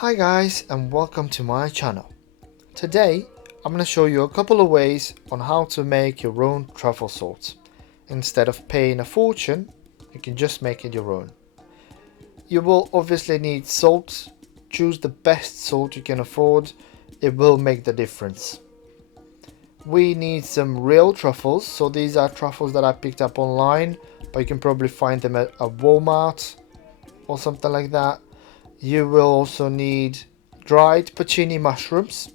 Hi guys, and welcome to my channel. Today I'm going to show you a couple of ways on how to make your own truffle salt. Instead of paying a fortune, you can just make it your own. You will obviously need salt. Choose the best salt you can afford. It will make the difference. We need some real truffles, so these are truffles that I picked up online, but you can probably find them at a Walmart or something like that. You will also need dried porcini mushrooms,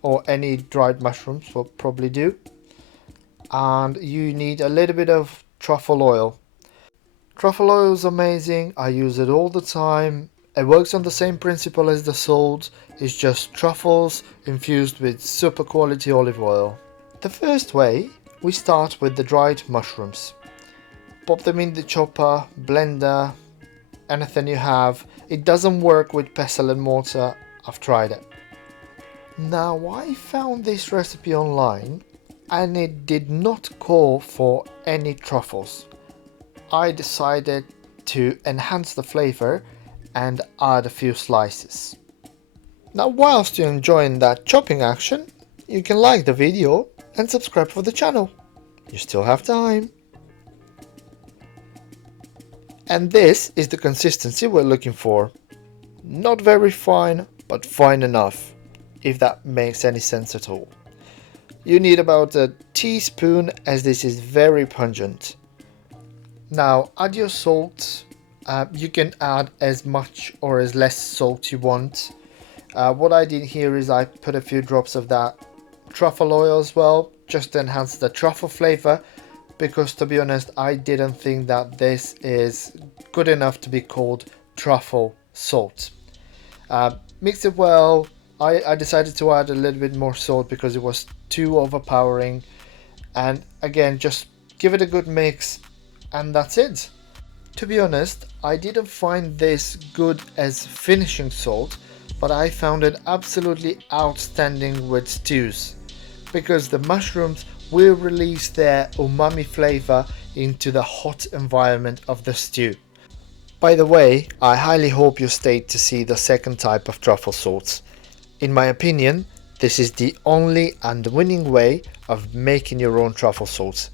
or any dried mushrooms will probably do. And you need a little bit of truffle oil. Truffle oil is amazing. I use it all the time. It works on the same principle as the salt. It's just truffles infused with super quality olive oil. The first way, we start with the dried mushrooms. Pop them in the chopper, blender, anything you have. It doesn't work with pestle and mortar. I've tried it. Now, I found this recipe online and it did not call for any truffles. I decided to enhance the flavor and add a few slices. Now, whilst you're enjoying that chopping action, you can like the video and subscribe for the channel. You still have time. And this is the consistency we're looking for. Not very fine, but fine enough, if that makes any sense at all. You need about a teaspoon, as this is very pungent. Now add your salt. You can add as much or as less salt you want. What I did here is I put a few drops of that truffle oil as well, just to enhance the truffle flavor, because to be honest, I didn't think that this is good enough to be called truffle salt. Mix it well. I decided to add a little bit more salt because it was too overpowering, and again, just give it a good mix and that's it. To be honest, I didn't find this good as finishing salt, but I found it absolutely outstanding with stews, because the mushrooms will release their umami flavor into the hot environment of the stew. By the way, I highly hope you stayed to see the second type of truffle salts. In my opinion, this is the only and winning way of making your own truffle salts.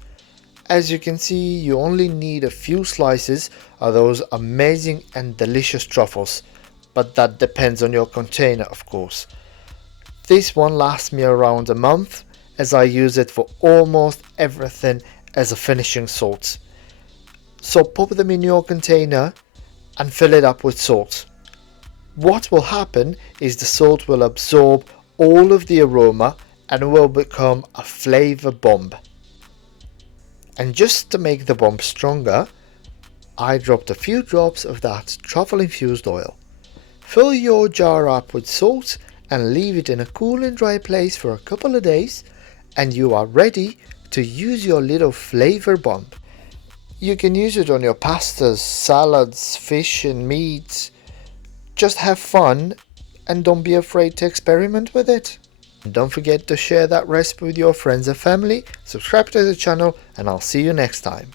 As you can see, you only need a few slices of those amazing and delicious truffles, but that depends on your container, of course. This one lasts me around a month, as I use it for almost everything as a finishing salt. So pop them in your container and fill it up with salt. What will happen is the salt will absorb all of the aroma and will become a flavor bomb. And just to make the bomb stronger, I dropped a few drops of that truffle infused oil. Fill your jar up with salt and leave it in a cool and dry place for a couple of days, and you are ready to use your little flavor bomb. You can use it on your pastas, salads, fish and meat. Just have fun and don't be afraid to experiment with it. And don't forget to share that recipe with your friends and family, subscribe to the channel, and I'll see you next time.